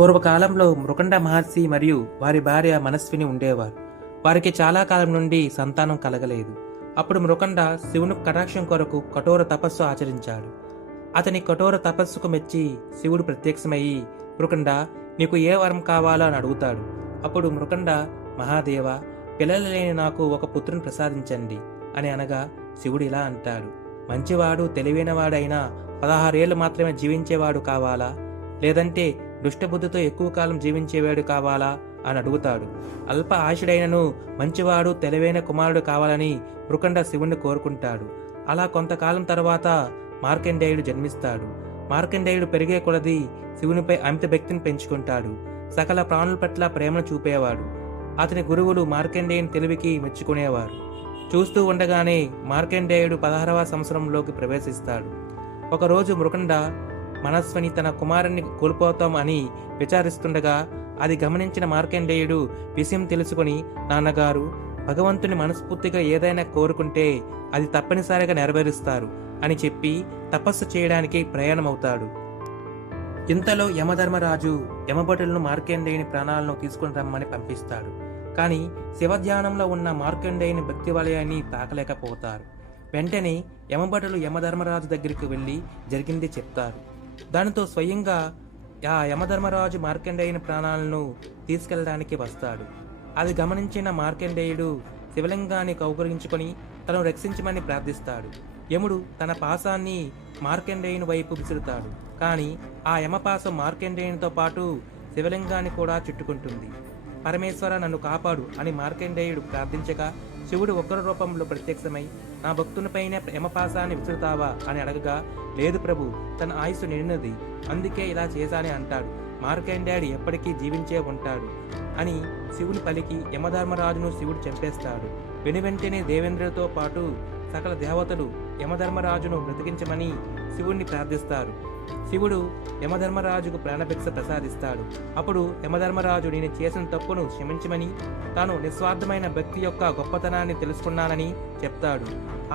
పూర్వకాలంలో మృకండ మహర్షి మరియు వారి భార్య మనస్విని ఉండేవారు. వారికి చాలా కాలం నుండి సంతానం కలగలేదు. అప్పుడు మృకండ శివుని కటాక్షం కొరకు కఠోర తపస్సు ఆచరించాడు. అతని కఠోర తపస్సుకు మెచ్చి శివుడు ప్రత్యక్షమయ్యి, మృకండ, నీకు ఏ వరం కావాలో అని అడుగుతాడు. అప్పుడు మృకండ, మహాదేవ, పిల్లలు లేని నాకు ఒక పుత్రుని ప్రసాదించండి అని అనగా శివుడు ఇలా అంటాడు, మంచివాడు తెలివైనవాడైనా 16 ఏళ్ళు మాత్రమే జీవించేవాడు కావాలా, లేదంటే దుష్టబుద్ధితో ఎక్కువ కాలం జీవించేవాడు కావాలా అని అడుగుతాడు. అల్ప ఆశుడైనను మంచివాడు తెలివైన కుమారుడు కావాలని మృకండ శివుణ్ణి కోరుకుంటాడు. అలా కొంతకాలం తర్వాత మార్కండేయుడు జన్మిస్తాడు. మార్కండేయుడు పెరిగే కొలది శివునిపై అమిత భక్తిని పెంచుకుంటాడు. సకల ప్రాణుల పట్ల ప్రేమను చూపేవాడు. అతని గురువులు మార్కండేయుని తెలివికి మెచ్చుకునేవారు. చూస్తూ ఉండగానే మార్కండేయుడు 16వ సంవత్సరంలోకి ప్రవేశిస్తాడు. ఒకరోజు మృకండ మనస్విని తన కుమారుణ్ణి కోల్పోతాం అని విచారిస్తుండగా అది గమనించిన మార్కండేయుడు విషయం తెలుసుకుని, నాన్నగారు, భగవంతుని మనస్ఫూర్తిగా ఏదైనా కోరుకుంటే అది తప్పనిసరిగా నెరవేరుస్తారు అని చెప్పి తపస్సు చేయడానికి ప్రయాణమవుతాడు. ఇంతలో యమధర్మరాజు యమభటులను మార్కండేయుని ప్రాణాలను తీసుకుని రమ్మని పంపిస్తాడు. కానీ శివధ్యానంలో ఉన్న మార్కండేయుని భక్తి వలయాన్ని తాకలేకపోతారు. వెంటనే యమభటులు యమధర్మరాజు దగ్గరికి వెళ్ళి జరిగింది చెప్తారు. దానితో స్వయంగా ఆ యమధర్మరాజు మార్కండేయుని ప్రాణాలను తీసుకెళ్లడానికి వస్తాడు. అది గమనించిన మార్కండేయుడు శివలింగాన్ని కౌగులించుకొని తను రక్షించమని ప్రార్థిస్తాడు. యముడు తన పాశాన్ని మార్కండేయుని వైపు విసురుతాడు. కానీ ఆ యమపాశం మార్కండేయునితో పాటు శివలింగాన్ని కూడా చుట్టుకుంటుంది. పరమేశ్వర, నన్ను కాపాడు అని మార్కండేయుడు ప్రార్థించగా శివుడు ఉగ్ర రూపంలో ప్రత్యక్షమై, నా భక్తునిపైనే యమపాశాన్ని విసురుతావా అని అడగగా, లేదు ప్రభు, తన ఆయుస్సు నిండినది, అందుకే ఇలా చేశానని అంటాడు. మార్కండేయుడు ఎప్పటికీ జీవించే ఉంటాడు అని శివుని పలికి యమధర్మరాజును శివుడు చంపేస్తాడు. వెనువెంటనే దేవేంద్రుడితో పాటు సకల దేవతలు యమధర్మరాజును బ్రతికించమని శివుణ్ణి ప్రార్థిస్తారు. శివుడు యమధర్మరాజుకు ప్రాణభిక్ష ప్రసాదిస్తాడు. అప్పుడు యమధర్మరాజు నేను చేసిన తప్పును క్షమించమని, తాను నిస్వార్థమైన భక్తి యొక్క గొప్పతనాన్ని తెలుసుకున్నానని చెప్తాడు.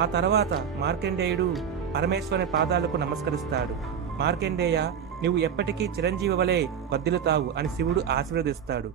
ఆ తర్వాత మార్కండేయుడు పరమేశ్వరుని పాదాలకు నమస్కరిస్తాడు. మార్కండేయ, నువ్వు ఎప్పటికీ చిరంజీవి వలె వర్ధిల్లుతావు అని శివుడు ఆశీర్వదిస్తాడు.